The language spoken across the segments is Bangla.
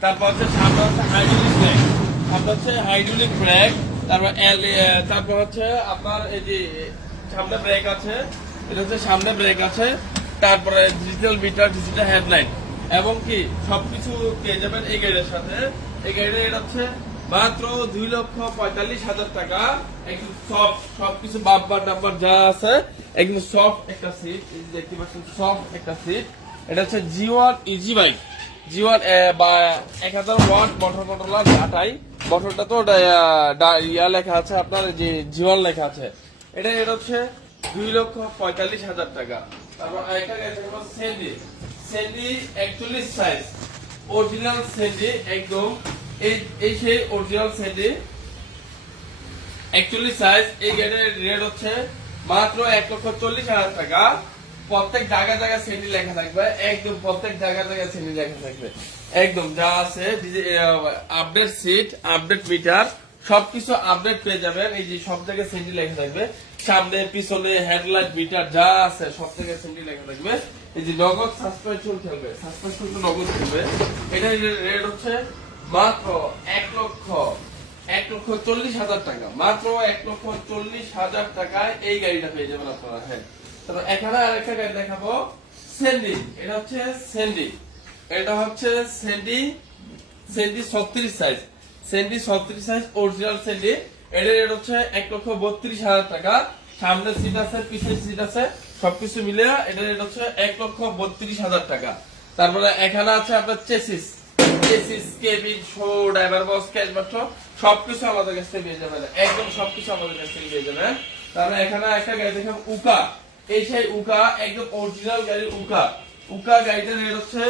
তারপর হচ্ছে সামনে হচ্ছে হচ্ছে হাইড্রোলিক ব্রেক তারপর তারপর হচ্ছে আপনার এই যে সামনে ব্রেক আছে। এটা হচ্ছে সামনে ব্রেক আছে। তারপরে ডিজিটাল মিটার ডিজিটাল হেডলাইট এবং কি সবকিছু পেয়ে যাবেন এই গাড়ির সাথে। এই গাড়িটা এটা হচ্ছে মাত্র দুই লক্ষ পঁয়তাল্লিশ হাজার টাকা। একদম সব সবকিছু বাম্পার টাম্পার যা আছে। একদম সফট একটা সিট দেখতে পাচ্ছেন সফট একটা সিট এটা হচ্ছে G one easy bike G one বা এক হাজার ওয়াট মোটর কন্ট্রোলার ডাটাই মোটরটা তো ইয়া লেখা আছে আপনার যে জিওয়ান লেখা আছে। এটা এটা হচ্ছে দুই লক্ষ পঁয়তাল্লিশ হাজার টাকা। তারপর একটা গাড়ি সেন্ডি একচল্লিশ সাইজ অরিজিনাল সেন্ডি একদম এই সেই অরিজিনাল সেন্ডি। একচল্লিশ সাইজ এই গাড়ির রেট হচ্ছে মাত্র এক লক্ষ চল্লিশ হাজার টাকা। প্রত্যেক জায়গা জায়গায় সেন্ডি লেখা থাকবে। একদম প্রত্যেক জায়গা জায়গায় সেন্ডি লেখা থাকবে। একদম যা আছে আপডেট সিট আপডেট মিটার সবকিছু আপডেট পেয়ে যাবেন। এই যে সব জায়গায় সেন্ডি লেখা থাকবে। সামনে, পিছনে হেডলাইট মিটার যা আছে, সব জায়গায় সেন্ডি লেখা থাকবে। এই যে নগদ সাসপেনশন খেলবে সাসপেনশন তো নগদ খেলবে এটা রেট হচ্ছে মাত্র এক লক্ষ এক লক্ষ চল্লিশ হাজার টাকা। মাত্র এক লক্ষ চল্লিশ হাজার টাকায় এই গাড়িটা পেয়ে যাবেন আপনারা। হ্যাঁ। তারপর এখানে আরেকটা গাড়ি দেখাবো। সেন্ডি এটা হচ্ছে সেন্ডি এটা হচ্ছে সেন্ডি সেন্ডি ছত্রিশ সাইজ সেন্ডি, ছত্রিশ সাইজ অরিজিনাল সেন্ডি। এটার রেট হচ্ছে এক লক্ষ বত্রিশ হাজার টাকা। সামনের সিট আছে, পিছের সিট আছে, সবকিছু মিলে এটার রেট হচ্ছে এক লক্ষ বত্রিশ হাজার টাকা। তারপরে এখানে আছে আপনার chassis chassis cabin show driver box cash সবকিছু আমাদের কাছ থেকে পেয়ে যাবেন। একদম সবকিছু আমাদের কাছ থেকে পেয়ে যাবেন। তারপরে এখানে একটা গাড়ি দেখেন, উকা। এই সেই উকা, একদম অরিজিনাল গাড়ি উকা। উকা গাড়িটার রেট হচ্ছে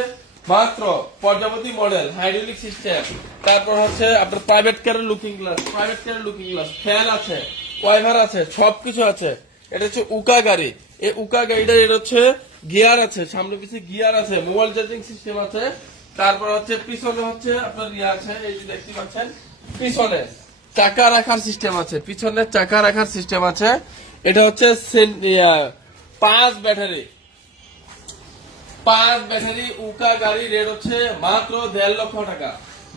মাত্র প্রজাপতি মডেল হাইড্রোলিক সিস্টেম তারপর হচ্ছে আপনার প্রাইভেট কারের লুকিং গ্লাস প্রাইভেট কারের লুকিং গ্লাস ফ্যান আছে ওয়াইভার আছে, সবকিছু আছে। এটা হচ্ছে উকা গাড়ি। এই উকা গাড়িটা, এটা হচ্ছে গিয়ার আছে, সামনে পিছিয়ে গিয়ার আছে মোবাইল চার্জিং সিস্টেম আছে। তারপর হচ্ছে পিছনে হচ্ছে আপনার ইয়ে আছে, এই যে দেখতে পাচ্ছেন, পিছনে চাকা রাখার সিস্টেম আছে, পিছনে চাকা রাখার সিস্টেম আছে। এটা হচ্ছে পাঁচ ব্যাটারি পাঁচ ব্যাটারি উকা গাড়ি রেট হচ্ছে মাত্র দেড় লক্ষ টাকা।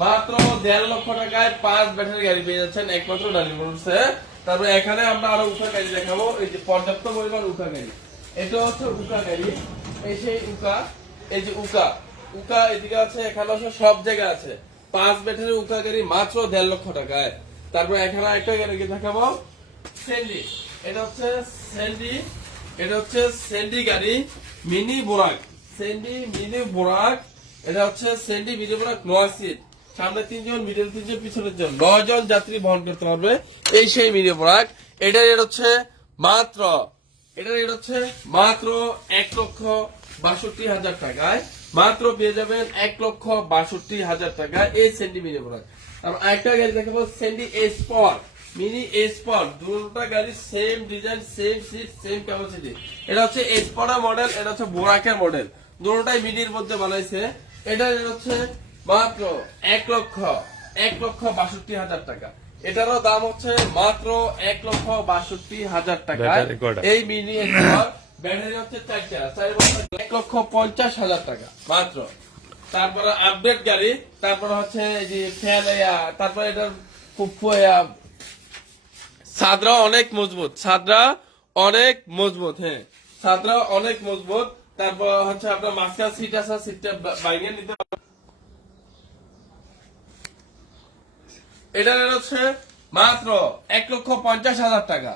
মাত্র দেড় লক্ষ টাকায় পাঁচ ব্যাটারি গাড়ি পেয়ে যাচ্ছেন একমাত্র ডালি মোটরসে তারপরে এখানে আমরা আরও উকা গাড়ি দেখাবো। এই যে পর্যাপ্ত পরিমাণ উকা গাড়ি। এটা হচ্ছে উকা গাড়ি। এই সেই উকা, এই যে উকা। উকা এদিকে আছে, এখানে আছে, সব জায়গায় আছে। পাঁচ ব্যাটারি উকা গাড়ি মাত্র দেড় লক্ষ টাকায়। তারপর এখানে একটা গাড়ি দেখাবো। সেন্ডি এটা হচ্ছে সেন্ডি এটা হচ্ছে সেন্ডি গাড়ি মিনি বোরাক সেন্ডি মিনি বোরাক এটা হচ্ছে সেন্ডি মিনি বোরাক নয় সিট সামনে তিনজন মিডল তিনজন, পিছনের জন। নয় যাত্রী বহন করতে পারবে এই সেই মিনি বোরাক এটা রেট হচ্ছে মাত্র এটা রেট হচ্ছে মাত্র এক লক্ষ বাষট্টি হাজার টাকায়। মাত্র পেয়ে যাবেন এক লক্ষ বাষট্টি হাজার টাকায় এই সেন্ডি মিনি বোরাক আর একটা গাড়ি দেখাবো সেন্ডি S power mini S power দুটোটা গাড়ি same design same seat same capacity এটা হচ্ছে এস মডেল এটা হচ্ছে বোরাকের মডেল দুটোটাই মিনির মধ্যে বানাইছে। এটা হচ্ছে মাত্র এক লক্ষ এক লক্ষ বাষট্টি হাজার টাকা। এটারও দাম হচ্ছে মাত্র এক লক্ষ বাষট্টি হাজার টাকা। এই মিনি ব্যাটারি হচ্ছে চারটা চার এক লক্ষ পঞ্চাশ হাজার টাকা মাত্র। তারপরে আপডেট গাড়ি তারপরে হচ্ছে যে ফ্যান তারপরে এটার খুব সাদরা অনেক মজবুত সাদরা অনেক মজবুত হ্যাঁ। সাদরা অনেক মজবুত তারপর হচ্ছে আপনার মাঝখান সিট আছে সিটটা বাইরে নিতে। এটা হচ্ছে মাত্র এক লক্ষ পঞ্চাশ হাজার টাকা।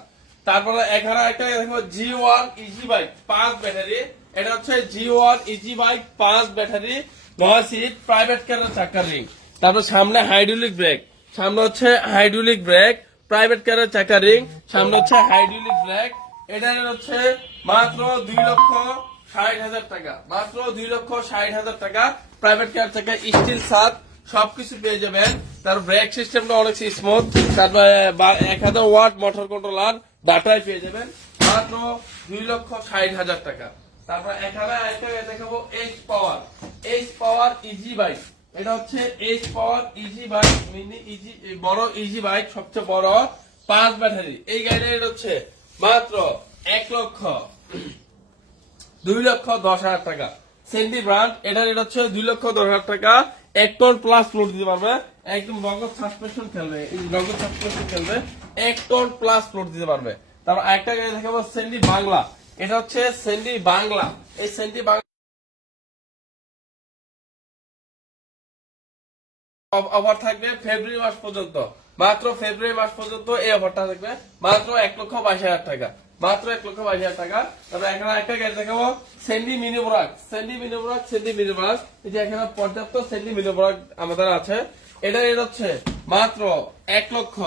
তারপরে এখানে একটা দেখো জি ওয়ান ইজি বাইক পাঁচ ব্যাটারি এটা হচ্ছে জি ওয়ান ইজি বাইক পাঁচ ব্যাটারি নয় সিট প্রাইভেট কারের চাকার রিং তারপর সামনে হাইড্রোলিক ব্রেক সামনে হচ্ছে হাইড্রোলিক ব্রেক প্রাইভেট কারের চাকার রিং সামনে হচ্ছে হাইড্রোলিক ব্রেক এটা হচ্ছে মাত্র দুই লক্ষ ষাট হাজার টাকা। মাত্র দুই লক্ষ ষাট হাজার টাকা। প্রাইভেট কার চাকা স্টিল সাত সবকিছু পেয়ে যাবেন। তার ব্রেক সিস্টেমটা অনেক স্মুথ তারপরে এক হাজার ওয়াট মোটর কন্ট্রোলার ডাটাই পেয়ে যাবেন। মাত্র দুই লক্ষ ষাট হাজার টাকা। তারপর এখানে গাড়ি দেখাবো H power H power easy bike এটা হচ্ছে H power easy bike mini easy বড় ইজি বাইক সবচেয়ে বড় পাঁচ ব্যাটারি। এই গাড়ির রেট হচ্ছে মাত্র এক লক্ষ দুই লক্ষ দশ হাজার টাকা। সেন্টি ব্র্যান্ড এটা হচ্ছে দুই লক্ষ দশ হাজার টাকা। এক টন প্লাস ফ্লোর দিতে পারবে। একদম নগদ সাসপেনশন খেলবে। নগদ সাসপেনশন খেলবে। এক টন প্লাস লোড দিতে পারবে। তারপর একটা গাড়ি দেখাবো সেন্ডি বাংলা। এটা হচ্ছে সেন্ডি বাংলা। এই সেন্ডি বাংলা অফার থাকবে ফেব্রুয়ারি মাস পর্যন্ত। মাত্র ফেব্রুয়ারি মাস পর্যন্ত এই অফারটা থাকবে। মাত্র এক লক্ষ বাইশ হাজার টাকা। মাত্র এক লক্ষ বাইশ হাজার টাকা। তারপরে এখানে একটা গাড়ি দেখাবো। সেন্ডি মিনি ব্রাক সেন্ডি মিনি ব্রাক সেন্ডি মিনি ব্রাক এই যে এখানে পর্যাপ্ত সেন্ডি মিনি ব্রাক আমাদের আছে। এটা রেট হচ্ছে মাত্র এক লক্ষ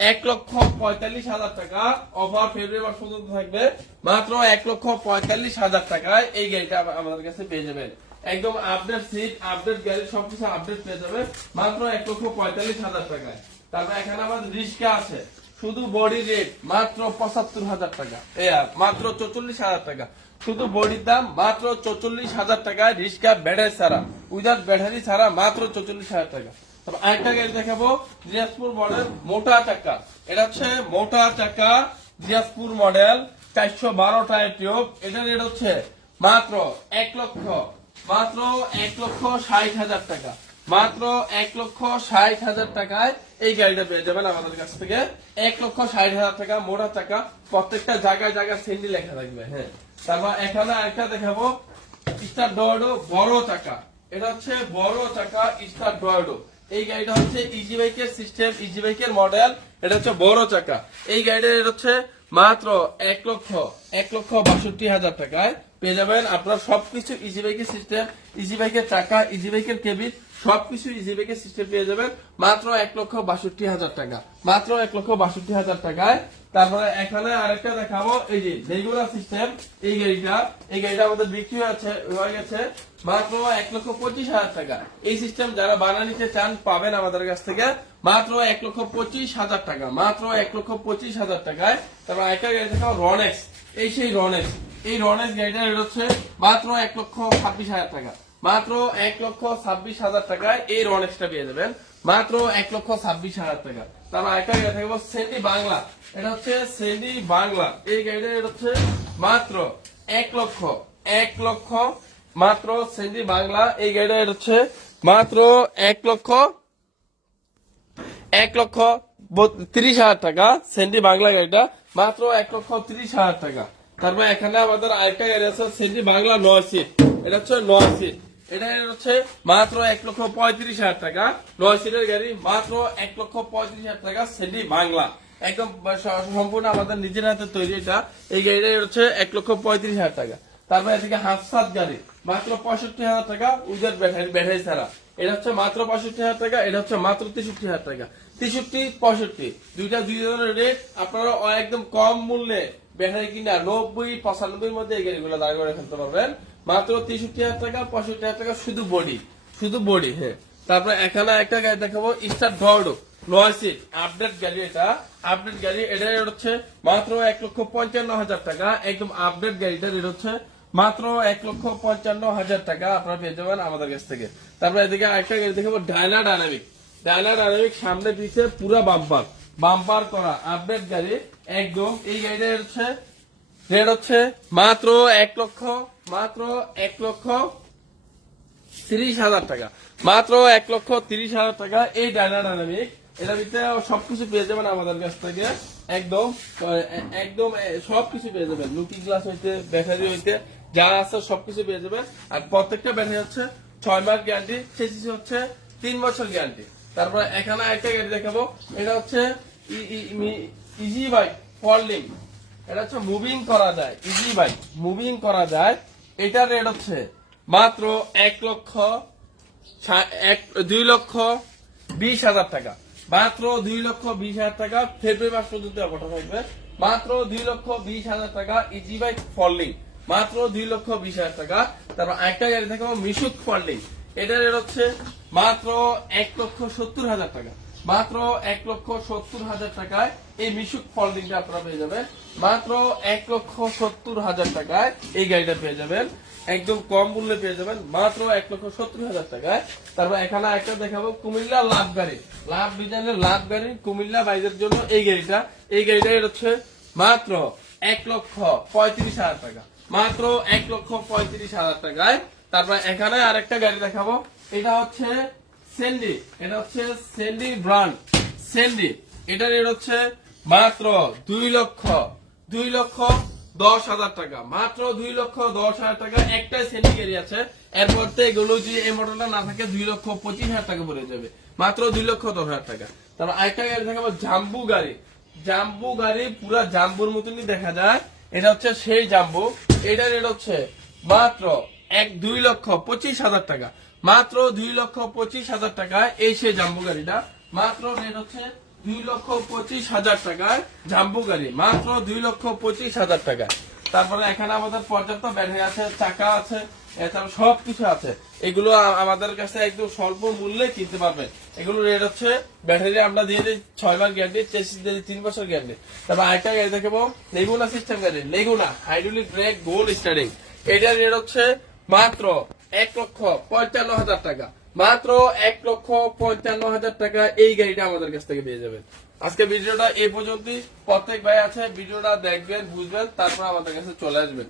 এক লক্ষ পঁয়তাল্লিশ হাজার টাকা। অফার ফেব্রুয়ারি মাস পর্যন্ত থাকবে। মাত্র এক লক্ষ পঁয়তাল্লিশ হাজার টাকায় এই গাড়িটা আমাদের কাছে পেয়ে যাবেন। একদম আপডেট সিট আপডেট গাড়ি, সবকিছু আপডেট পেয়ে যাবে মাত্র এক লক্ষ পঁয়তাল্লিশ হাজার টাকায়। তারপর এখানে আমাদের রিক্সা আছে। শুধু বডি রেট মাত্র পঁচাত্তর হাজার টাকা। মাত্র চৌচল্লিশ হাজার টাকা। শুধু বডির দাম, মাত্র চৌচল্লিশ হাজার টাকায় রিক্সা ব্যাটারি ছাড়া। উইদাউট ব্যাটারি ছাড়া মাত্র চৌচল্লিশ হাজার টাকা। তারপর আরেকটা গাড়ি দেখাবো, দিনাজপুর মডেল মোটা চাকা। এটা হচ্ছে মোটা চাকা, দিনাজপুর মডেল চারশো বারো টায়ার টিউব এটা রেট হচ্ছে মাত্র এক লক্ষ, মাত্র এক লক্ষ ষাট হাজার টাকা। মাত্র এক লক্ষ ষাট হাজার টাকায় এই গাড়িটা পেয়ে যাবেন আমাদের কাছ থেকে। এক লক্ষ ষাট হাজার টাকা, মোটা টাকা। প্রত্যেকটা জায়গায় জায়গায় সেন্ডি লেখা থাকবে হ্যাঁ। তারপর এখানে আরেকটা দেখাবো। স্টার ডয়েডো বড় চাকা। এটা হচ্ছে বড় চাকা স্টার ডয়েডো এই গাড়িটা হচ্ছে ইজি বাইকের সিস্টেম ইজি বাইকের মডেল এটা হচ্ছে বড় চাকা। এই গাড়িটা হচ্ছে মাত্র এক লক্ষ এক লক্ষ বাষট্টি হাজার টাকায়। পেয়ে যাবেন। আপনার সবকিছু ইজি বাইকের সিস্টেম ইজি বাইকের চাকা ইজি বাইকের কেবিন সবকিছু ইজি বাইকের সিস্টেম পেয়ে যাবেন। মাত্র এক লক্ষ বাষট্টি হাজার টাকা। মাত্র এক লক্ষ বাষট্টি হাজার টাকায়। তারপরে এখানে আরেকটা দেখাবো। এই যে রেগুলার সিস্টেম এই গাড়িটা এই গাড়িটা আমাদের বিক্রি হয়েছে, হয়ে গেছে মাত্র এক লক্ষ পঁচিশ হাজার টাকা। এই সিস্টেম যারা বানা নিতে চান পাবেন আমাদের কাছ থেকে মাত্র এক লক্ষ পঁচিশ হাজার টাকা। মাত্র এক লক্ষ পঁচিশ হাজার টাকায়। তারপর একটা গাড়ি দেখাবো রনেক্স এই সেই রনেক্স এই রনেক্স গাড়িটা রেট হচ্ছে মাত্র এক লক্ষ ছাব্বিশ হাজার টাকা। মাত্র এক লক্ষ ছাব্বিশ হাজার টাকায় এই রনেক্সটা পেয়ে যাবেন। মাত্র এক লক্ষ ছাব্বিশ হাজার টাকা। তারপর একটা গাড়ি থাকব সেন্ডি বাংলা এটা হচ্ছে সেন্ডি বাংলা এই গাড়িটা রেট হচ্ছে মাত্র এক লক্ষ এক লক্ষ, মাত্র সেন্ডি বাংলা এই গাড়িটা রেট হচ্ছে মাত্র এক লক্ষ এক লক্ষ তিরিশ হাজার টাকা। সেন্ডি বাংলা গাড়িটা মাত্র এক লক্ষ তিরিশ হাজার টাকা। তারপর এখানে আমাদের আরেকটা গাড়ি আছে সেন্ডি বাংলা নয় সিট এটা হচ্ছে নয় সিট এটা হচ্ছে মাত্র এক লক্ষ পঁয়ত্রিশ হাজার টাকা। নয় সিটের গাড়ি মাত্র এক লক্ষ পঁয়ত্রিশ হাজার টাকা সেন্ডি বাংলা। একদম সম্পূর্ণ আমাদের নিজের হাতে তৈরি এটা। এই গাড়িটা হচ্ছে এক লক্ষ পঁয়ত্রিশ হাজার টাকা। তারপর এদিকে হাফসাত গাড়ি, মাত্র পঁয়ষট্টি হাজার টাকা উইদাউট ব্যাটারি ব্যাটারি ছাড়া। এটা হচ্ছে মাত্র পঁয়ষট্টি হাজার টাকা, এটা হচ্ছে মাত্র তেষট্টি হাজার টাকা। তেষট্টি, পঁয়ষট্টি, দুইটা দুই ধরনের রেট আপনারা একদম কম মূল্যে ব্যাটারি কিনা নব্বই পঁচানব্বই মধ্যে এই গাড়িগুলো দাঁড় করে ফেলতে পারবেন। মাত্র তেষট্টি হাজার টাকা, পঁয়ষট্টি হাজার টাকা, শুধু বডি শুধু বডি হ্যাঁ। তারপরে এখানে একটা গাড়ি দেখাবো স্টার ডর্ডো নয় আপডেট গাড়ি এটা। আপডেট এটা হচ্ছে মাত্র এক লক্ষ পঞ্চান্ন হাজার টাকা। একদম আপডেট মাত্র এক লক্ষ পঞ্চান্ন হাজার টাকা। আপনারা পেয়ে যাবেন আমাদের কাছ থেকে। তারপরে এদিকে আরেকটা গাড়ি সামনে পিছে পুরো বাম্পার বাম্পার করা আপডেট গাড়ি, একদম, এই গাড়িটা হচ্ছে রেট হচ্ছে মাত্র এক লক্ষ, মাত্র এক লক্ষ তিরিশ হাজার টাকা, মাত্র এক লক্ষ তিরিশ হাজার টাকা এই ডায়না ডায়নামিক এটা ভিতরে সবকিছু পেয়ে যাবেন আমাদের কাছ থেকে, একদম একদম সবকিছু পেয়ে যাবেন। লুকিং গ্লাস হইতে ব্যাটারি হইতে, যা আছে সবকিছু পেয়ে যাবেন। আর প্রত্যেকটা ব্যাটারি হচ্ছে ছয় মাস গ্যারান্টি চেসিস হচ্ছে তিন বছর গ্যারান্টি তারপরে এখানে একটা গাড়ি দেখাবো, এটা হচ্ছে ইজি বাইক ফল্ডিং এটা হচ্ছে মুভিং করা যায় ইজি বাইক মুভিং করা যায়। এটার রেট হচ্ছে মাত্র এক লক্ষ এক, দুই লক্ষ বিশ হাজার টাকা। মাত্র দুই লক্ষ বিশ হাজার টাকা ফেব্রুয়ারি মাস পর্যন্ত অফারটা থাকবে। মাত্র দুই লক্ষ বিশ হাজার টাকা ইজি বাইক ফল্ডিং মাত্র দুই লক্ষ বিশ হাজার টাকা। তারপর একটা গাড়ি থাকবে মিশুক ফল্ডিং এটার রেট হচ্ছে মাত্র এক লক্ষ সত্তর হাজার টাকা। মাত্র এক লক্ষ সত্তর হাজার টাকায় এই মিশুক ফোল্ডিংটা আপনারা পেয়ে যাবেন। মাত্র এক লক্ষ সত্তর হাজার টাকায় এই গাড়িটা পেয়ে যাবেন। একদম কম মূল্যে পেয়ে যাবেন। মাত্র এক লক্ষ সত্তর হাজার টাকায়। তারপর এখানে একটা দেখাবো, কুমিল্লা লাভ গাড়ি। লাভ ডিজাইনের লাভ গাড়ি, কুমিল্লা বাইদের জন্য এই গাড়িটা। এই গাড়িটা হচ্ছে মাত্র এক লক্ষ পঁয়ত্রিশ হাজার টাকা। মাত্র এক লক্ষ পঁয়ত্রিশ হাজার টাকায়। তারপর এখানে আরেকটা গাড়ি দেখাবো। এটা হচ্ছে সেন্ডি, এটা হচ্ছে সেন্ডি ব্রান্ড সেন্ডি, এটার রেট হচ্ছে মাত্র দুই লক্ষ দুই লক্ষ দশ হাজার টাকা। মাত্র দুই লক্ষ দশ হাজার টাকা একটাই সেন্ডি গাড়ি আছে। এরপর তো এগুলো যদি এই মডেলটা না থাকে, দুই লক্ষ পঁচিশ হাজার টাকা পড়ে যাবে। মাত্র দুই লক্ষ দশ হাজার টাকা। তারপর আরেকটা গাড়ি দেখাবো, জাম্বু গাড়ি। জাম্বু গাড়ি পুরা জাম্বুর মতনই দেখা যায়। এটা হচ্ছে সেই জাম্বু। এটার রেট হচ্ছে মাত্র এক দুই লক্ষ পঁচিশ হাজার টাকা। মাত্র দুই লক্ষ পঁচিশ হাজার টাকায় এই সেই জাম্বু গাড়িটা। মাত্র রেট হচ্ছে দুই লক্ষ পঁচিশ হাজার টাকায় জাম্বু গাড়ি। মাত্র দুই লক্ষ পঁচিশ হাজার টাকা। তারপরে এখানে আমাদের পর্যাপ্ত ব্যাটারি আছে, চাকা আছে এছাড়া সব কিছু আছে। এগুলো আমাদের কাছে একদম স্বল্প মূল্যে কিনতে পারবেন এগুলো রেট হচ্ছে ব্যাটারি আমরা দিয়ে দিই ছয় মাস গ্যারান্টি চেসিস দিয়ে তিন বছর গ্যারান্টি তারপর আরেকটা গাড়ি দেখাবো লেগুনা সিস্টেম গাড়ি। Laguna hydraulic brake gold steering এটার রেট হচ্ছে মাত্র এক লক্ষ পঞ্চান্ন হাজার টাকা। মাত্র এক লক্ষ পঞ্চান্ন হাজার টাকা এই গাড়িটা আমাদের কাছ থেকে পেয়ে যাবেন। আজকে ভিডিওটা এই পর্যন্তই। প্রত্যেক ভাই আছে, ভিডিওটা দেখবেন, বুঝবেন, তারপর আমাদের কাছে চলে আসবেন।